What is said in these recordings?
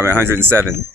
I mean 107.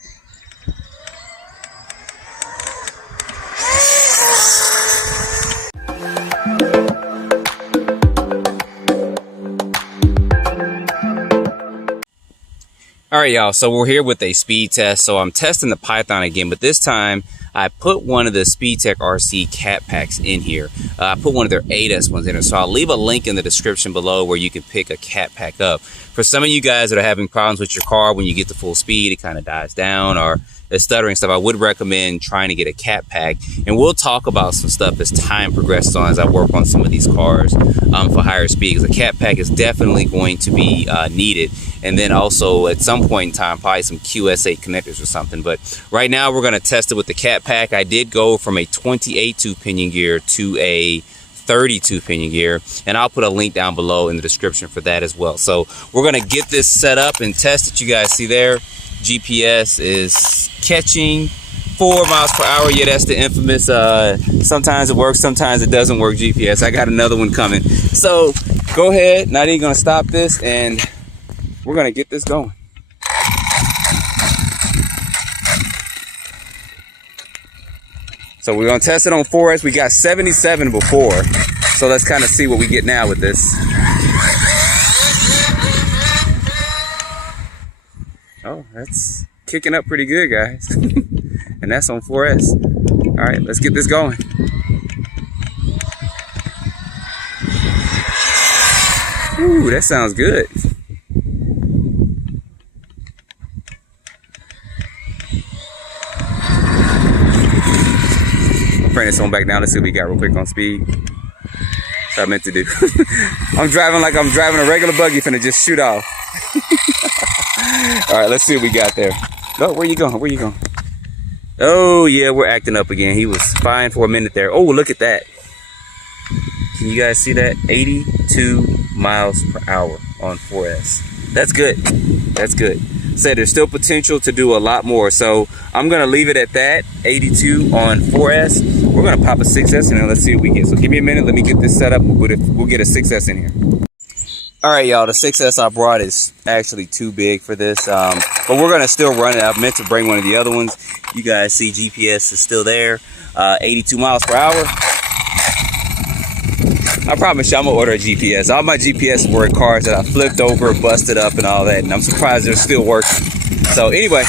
All right, y'all, so we're here with a speed test. So I'm testing the Python again, but this time I put one of the Speedtekrc cat packs in here. I put one of their 8S ones in there. So I'll leave a link in the description below where you can pick a cat pack up. For some of you guys that are having problems with your car, when you get to full speed, it kind of dies down or it's stuttering stuff, I would recommend trying to get a cat pack. And we'll talk about some stuff as time progresses on, as I work on some of these cars for higher speed, because a cat pack is definitely going to be needed. And then also at some point in time, probably some QS8 connectors or something. But right now we're going to test it with the cat pack. I did go from a 28-tooth pinion gear to a 32 pinion gear, and I'll put a link down below in the description for that as well. So we're going to get this set up and test it. You guys see there, GPS is catching 4 miles per hour. Yeah, that's the infamous sometimes it works, sometimes it doesn't work GPS. I got another one coming. So go ahead, not even gonna stop this, and we're gonna get this going. So we're gonna test it on 4S. We got 77 before, so let's kind of see what we get now with this. Oh, that's kicking up pretty good, guys. And that's on 4S. All right, let's get this going. Ooh, that sounds good. Bring this on back down. Let's see what we got real quick on speed. That's what I meant to do. I'm driving like I'm driving a regular buggy, finna just shoot off. All right, let's see what we got there. Oh, where you going? Where you going? Oh, yeah, we're acting up again. He was fine for a minute there. Oh, look at that. Can you guys see that? 82 miles per hour on 4S. That's good. That's good. Said there's still potential to do a lot more. So I'm going to leave it at that, 82 on 4S. We're going to pop a 6S in there. Let's see what we get. So give me a minute. Let me get this set up. We'll get a 6S in here. All right, y'all, the 6S I brought is actually too big for this, but we're going to still run it. I meant to bring one of the other ones. You guys see GPS is still there, 82 miles per hour. I promise you I'm going to order a GPS. All my GPS were cars that I flipped over, busted up, and all that, and I'm surprised they're still working. So anyway,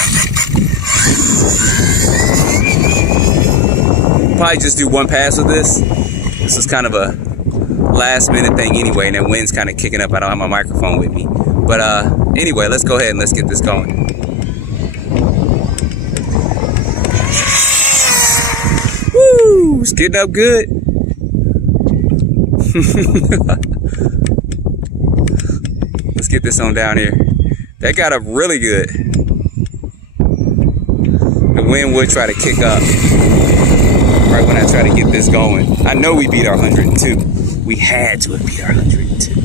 probably just do one pass with this. This is kind of a last minute thing anyway, and that wind's kind of kicking up. I don't have my microphone with me, but anyway, let's go ahead and let's get this going. Woo, it's getting up good. Let's get this on down here. That got up really good. The wind would try to kick up right when I try to get this going. I know we beat our 102. We had to have beat our 102.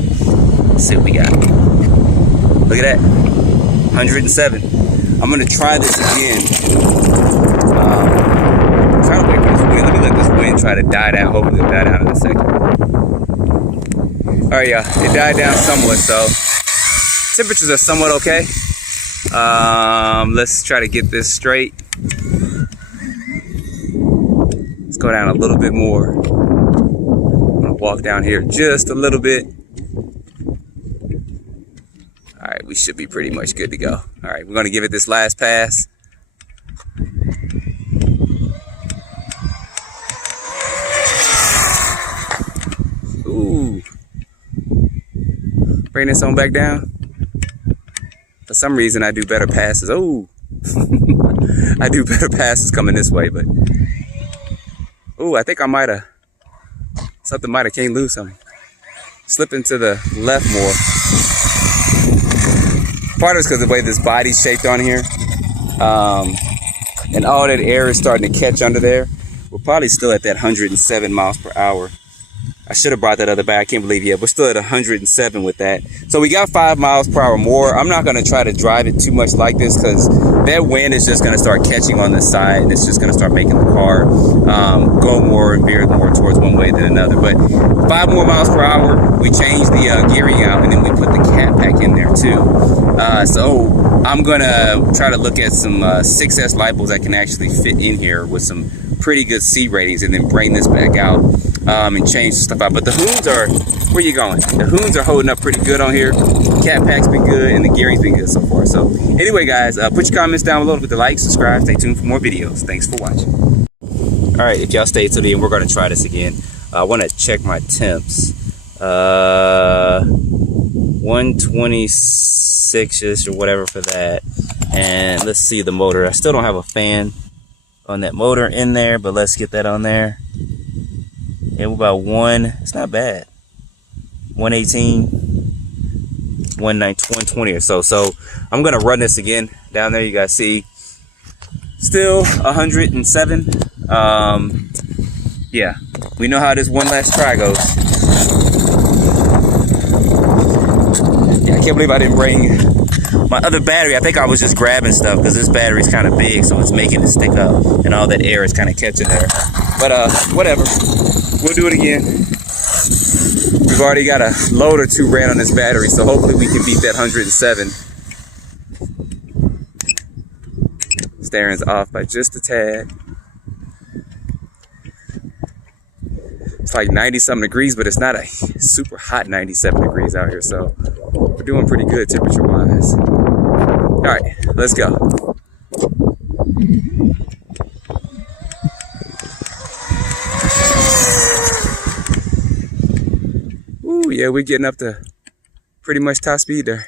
Let's see what we got. Look at that. 107. I'm going to try this again. I'm trying to wait for this wind. Let me let this wind try to die down. Hopefully it'll die down in a second. Alright, yeah. It died down somewhat, so temperatures are somewhat okay. Let's try to get this straight. Let's go down a little bit more. Walk down here just a little bit. All right, we should be pretty much good to go. All right, we're going to give it this last pass. Ooh. Bring this on back down. For some reason, I do better passes. Oh, I do better passes coming this way, but oh, I think I might have. Something might have came loose on me. Slipping to the left more. Part of it's because of the way this body's shaped on here. And all that air is starting to catch under there. We're probably still at that 107 miles per hour. I should have brought that other bag. I can't believe, yeah, we're still at 107 with that. So we got 5 miles per hour more. I'm not going to try to drive it too much like this because that wind is just going to start catching on the side, and it's just going to start making the car go more and veer more towards one way than another. But 5 more miles per hour. We changed the gearing out, and then we put the cat pack in there too. So I'm going to try to look at some 6S Lipos that can actually fit in here with some pretty good C ratings, and then bring this back out and change stuff out. But the hoons are, where you going? The hoons are holding up pretty good on here. Cat pack's been good, and the gearing's been good so far. So anyway, guys, put your comments down below with the like, subscribe, stay tuned for more videos. Thanks for watching. All right, if y'all stay till the end, we're going to try this again. I want to check my temps. 126ish or whatever for that. And let's see the motor. I still don't have a fan on that motor in there, but let's get that on there. And we're about it's not bad, 118, 120 or so. So I'm gonna run this again down there. You guys see still 107. Yeah, we know how this one last try goes. Yeah, I can't believe I didn't bring my other battery. I think I was just grabbing stuff because this battery's kind of big, so it's making it stick up, and all that air is kind of catching there. But whatever, we'll do it again. We've already got a load or two ran on this battery, so hopefully we can beat that 107. Steering's off by just a tad. It's like 90-something degrees, but it's not a super hot 97 degrees out here, so we're doing pretty good temperature-wise. All right, let's go. Ooh, yeah, we're getting up to pretty much top speed there.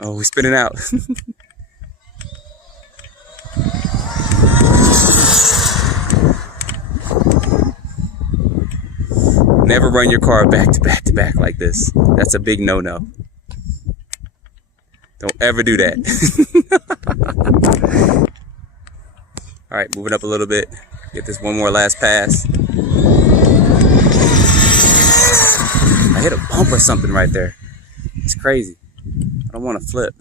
Oh, we're spinning out. Never run your car back to back to back like this. That's a big no-no. Don't ever do that. All right, moving up a little bit. Get this one more last pass. I hit a bump or something right there. It's crazy. I don't want to flip.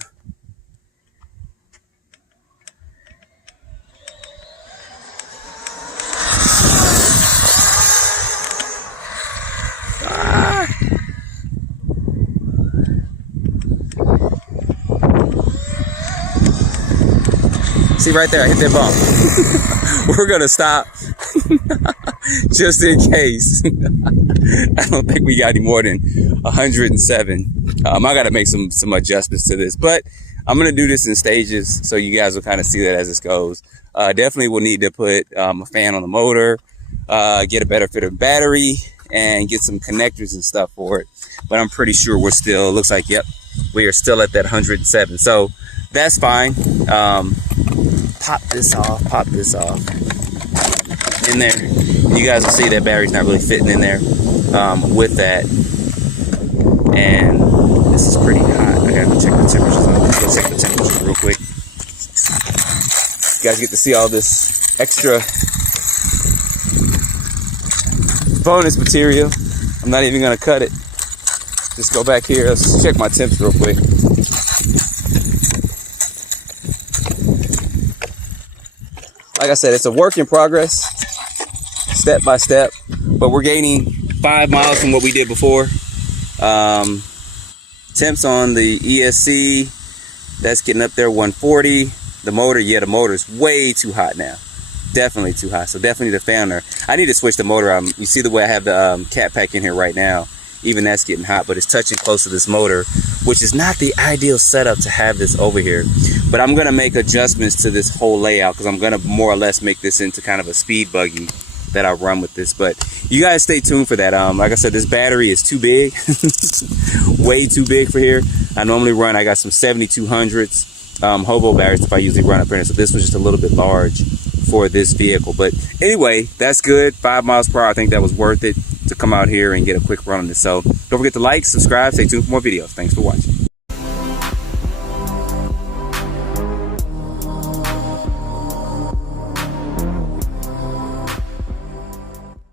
See right there, I hit that bump. We're gonna stop just in case. I don't think we got any more than 107. I gotta make some adjustments to this, but I'm gonna do this in stages so you guys will kind of see that as this goes. Definitely will need to put a fan on the motor, get a better fit of battery, and get some connectors and stuff for it. But I'm pretty sure we're still, looks like, yep, we are still at that 107. So that's fine. Pop this off in there. You guys will see that battery's not really fitting in there with that. And this is pretty hot. I gotta go check the temperatures on it. Let's go check the temperatures real quick. You guys get to see all this extra bonus material. I'm not even gonna cut it. Just go back here. Let's check my temps real quick. Like I said, it's a work in progress, step by step, but we're gaining 5 miles from what we did before. Temps on the ESC, that's getting up there 140. The motor, yeah, the motor is way too hot now. Definitely too hot, so definitely the fan there. I need to switch the motor out. You see the way I have the cat pack in here right now. Even that's getting hot, but it's touching close to this motor, which is not the ideal setup to have this over here. But I'm gonna make adjustments to this whole layout because I'm gonna more or less make this into kind of a speed buggy that I run with this. But you guys stay tuned for that. Like I said, this battery is too big, way too big for here. I normally run, I got some 7200s hobo batteries if I usually run up here. So this was just a little bit large for this vehicle. But anyway, that's good. 5 miles per hour. I think that was worth it to come out here and get a quick run on this. So don't forget to like, subscribe, stay tuned for more videos. Thanks for watching.